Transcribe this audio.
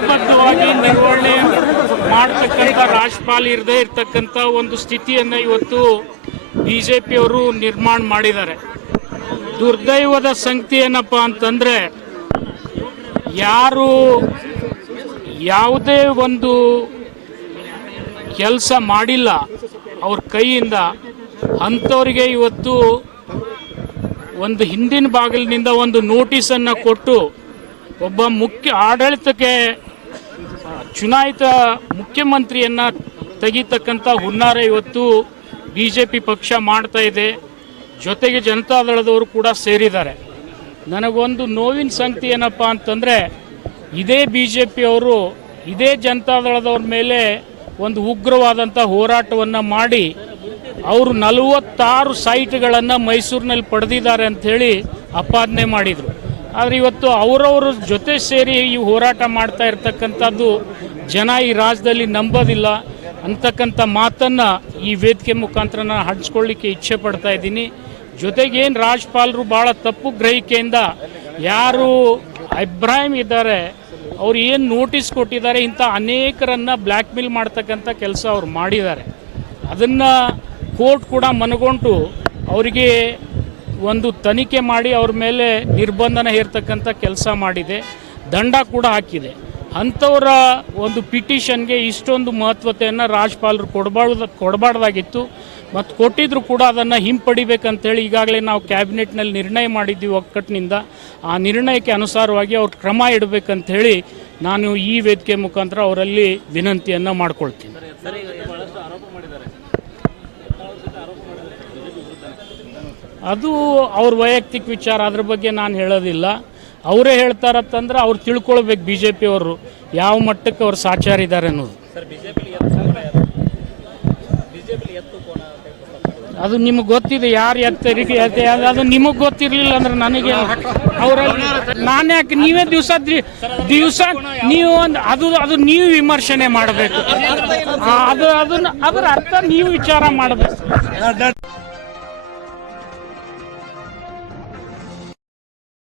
ಶಿಸ್ತಬದ್ಧವಾಗಿ ನಿರ್ವಹಣೆ ಮಾಡ್ತಕ್ಕಂಥ ರಾಜ್ಯಪಾಲ ಇರದೇ ಇರತಕ್ಕಂಥ ಒಂದು ಸ್ಥಿತಿಯನ್ನು ಇವತ್ತು ಬಿ ಜೆ ಪಿಯವರು ನಿರ್ಮಾಣ ಮಾಡಿದ್ದಾರೆ. ದುರ್ದೈವದ ಸಂಗತಿ ಏನಪ್ಪ ಅಂತಂದರೆ, ಯಾರು ಯಾವುದೇ ಒಂದು ಕೆಲಸ ಮಾಡಿಲ್ಲ, ಅವ್ರ ಕೈಯಿಂದ ಅಂಥವ್ರಿಗೆ ಇವತ್ತು ಒಂದು ಹಿಂದಿನ ಬಾಗಿಲಿನಿಂದ ಒಂದು ನೋಟಿಸನ್ನು ಕೊಟ್ಟು ಒಬ್ಬ ಮುಖ್ಯ ಆಡಳಿತಕ್ಕೆ ಚುನಾಯಿತ ಮುಖ್ಯಮಂತ್ರಿಯನ್ನ ತೆಗಿತಕ್ಕಂಥ ಹುನ್ನಾರ ಇವತ್ತು ಬಿ ಜೆ ಪಿ ಪಕ್ಷ ಮಾಡ್ತಾ ಇದೆ. ಜೊತೆಗೆ ಜನತಾದಳದವರು ಕೂಡ ಸೇರಿದ್ದಾರೆ. ನನಗೊಂದು ನೋವಿನ ಸಂಗತಿ ಏನಪ್ಪ ಅಂತಂದರೆ, ಇದೇ ಬಿ ಜೆ ಪಿಯವರು ಇದೇ ಜನತಾದಳದವ್ರ ಮೇಲೆ ಒಂದು ಉಗ್ರವಾದಂಥ ಹೋರಾಟವನ್ನು ಮಾಡಿ ಅವರು ನಲವತ್ತಾರು ಸೈಟ್ಗಳನ್ನು ಮೈಸೂರಿನಲ್ಲಿ ಪಡೆದಿದ್ದಾರೆ ಅಂಥೇಳಿ ಅಪಾದನೆ ಮಾಡಿದರು. ಆದರೆ ಇವತ್ತು ಅವರವ್ರ ಜೊತೆ ಸೇರಿ ಈ ಹೋರಾಟ ಮಾಡ್ತಾ ಇರ್ತಕ್ಕಂಥದ್ದು ಜನ ಈ ರಾಜ್ಯದಲ್ಲಿ ನಂಬೋದಿಲ್ಲ ಅಂತಕ್ಕಂಥ ಮಾತನ್ನು ಈ ವೇದಿಕೆ ಮುಖಾಂತರ ನಾನು ಹಂಚ್ಕೊಳ್ಳಿಕ್ಕೆ ಇಚ್ಛೆ ಪಡ್ತಾ ಇದ್ದೀನಿ. ಜೊತೆಗೇನು ರಾಜ್ಯಪಾಲರು ಭಾಳ ತಪ್ಪು ಗ್ರಹಿಕೆಯಿಂದ ಯಾರು ಇಬ್ರಾಹಿಂ ಇದ್ದಾರೆ, ಅವ್ರು ಏನು ನೋಟಿಸ್ ಕೊಟ್ಟಿದ್ದಾರೆ, ಇಂಥ ಅನೇಕರನ್ನು ಬ್ಲ್ಯಾಕ್ ಮೇಲ್ ಮಾಡ್ತಕ್ಕಂಥ ಕೆಲಸ ಅವ್ರು ಮಾಡಿದ್ದಾರೆ. ಅದನ್ನು ಕೋರ್ಟ್ ಕೂಡ ಮನಗೊಂಡು ಅವರಿಗೆ ಒಂದು ತನಿಖೆ ಮಾಡಿ ಅವ್ರ ಮೇಲೆ ನಿರ್ಬಂಧನ ಹೇರ್ತಕ್ಕಂಥ ಕೆಲಸ ಮಾಡಿದೆ ದಂಡ ಕೂಡ ಹಾಕಿದೆ ಅಂಥವರ ಒಂದು ಪಿಟಿಷನ್ಗೆ ಇಷ್ಟೊಂದು ಮಹತ್ವತೆಯನ್ನು ರಾಜ್ಯಪಾಲರು ಕೊಡಬಾರ್ದು ಕೊಡಬಾರ್ದಾಗಿತ್ತು ಮತ್ತು ಕೊಟ್ಟಿದ್ರು ಕೂಡ ಅದನ್ನು ಹಿಂಪಡಿಬೇಕಂತೇಳಿ ಈಗಾಗಲೇ ನಾವು ಕ್ಯಾಬಿನೆಟ್ನಲ್ಲಿ ನಿರ್ಣಯ ಮಾಡಿದ್ದೀವಿ ಒಕ್ಕಟ್ಟಿನಿಂದ ಆ ನಿರ್ಣಯಕ್ಕೆ ಅನುಸಾರವಾಗಿ ಅವ್ರು ಕ್ರಮ ಇಡಬೇಕಂಥೇಳಿ ನಾನು ಈ ವೇದಿಕೆ ಮುಖಾಂತರ ಅವರಲ್ಲಿ ವಿನಂತಿಯನ್ನು ಮಾಡ್ಕೊಳ್ತೀನಿ ಅದು ಅವ್ರ ವೈಯಕ್ತಿಕ ವಿಚಾರ ಅದ್ರ ಬಗ್ಗೆ ನಾನು ಹೇಳೋದಿಲ್ಲ. ಅವರೇ ಹೇಳ್ತಾರತ್ತಂದ್ರೆ ಅವ್ರು ತಿಳ್ಕೊಳ್ಬೇಕು ಬಿ ಜೆ ಪಿಯವರು ಯಾವ ಮಟ್ಟಕ್ಕೆ ಅವ್ರು ಸಾಚಾರ ಇದ್ದಾರೆ ಅನ್ನೋದು ಅದು ನಿಮಗೆ ಗೊತ್ತಿದೆ ಯಾರು ಎತ್ತರಿಗೆ ಎತ್ತ- ಅದು ನಿಮಗೆ ಗೊತ್ತಿರಲಿಲ್ಲ ಅಂದ್ರೆ ನನಗೆ ಅವರಲ್ಲಿ ನಾನು ಯಾಕೆ ನೀವೇ ದಿವಸ ದಿವಸ ನೀವು ಒಂದು ಅದು ಅದು ನೀವು ವಿಮರ್ಶನೆ ಮಾಡಬೇಕು. ಅದು ಅದನ್ನ ಅದರ ಅರ್ಥ ನೀವು ವಿಚಾರ ಮಾಡಬೇಕು.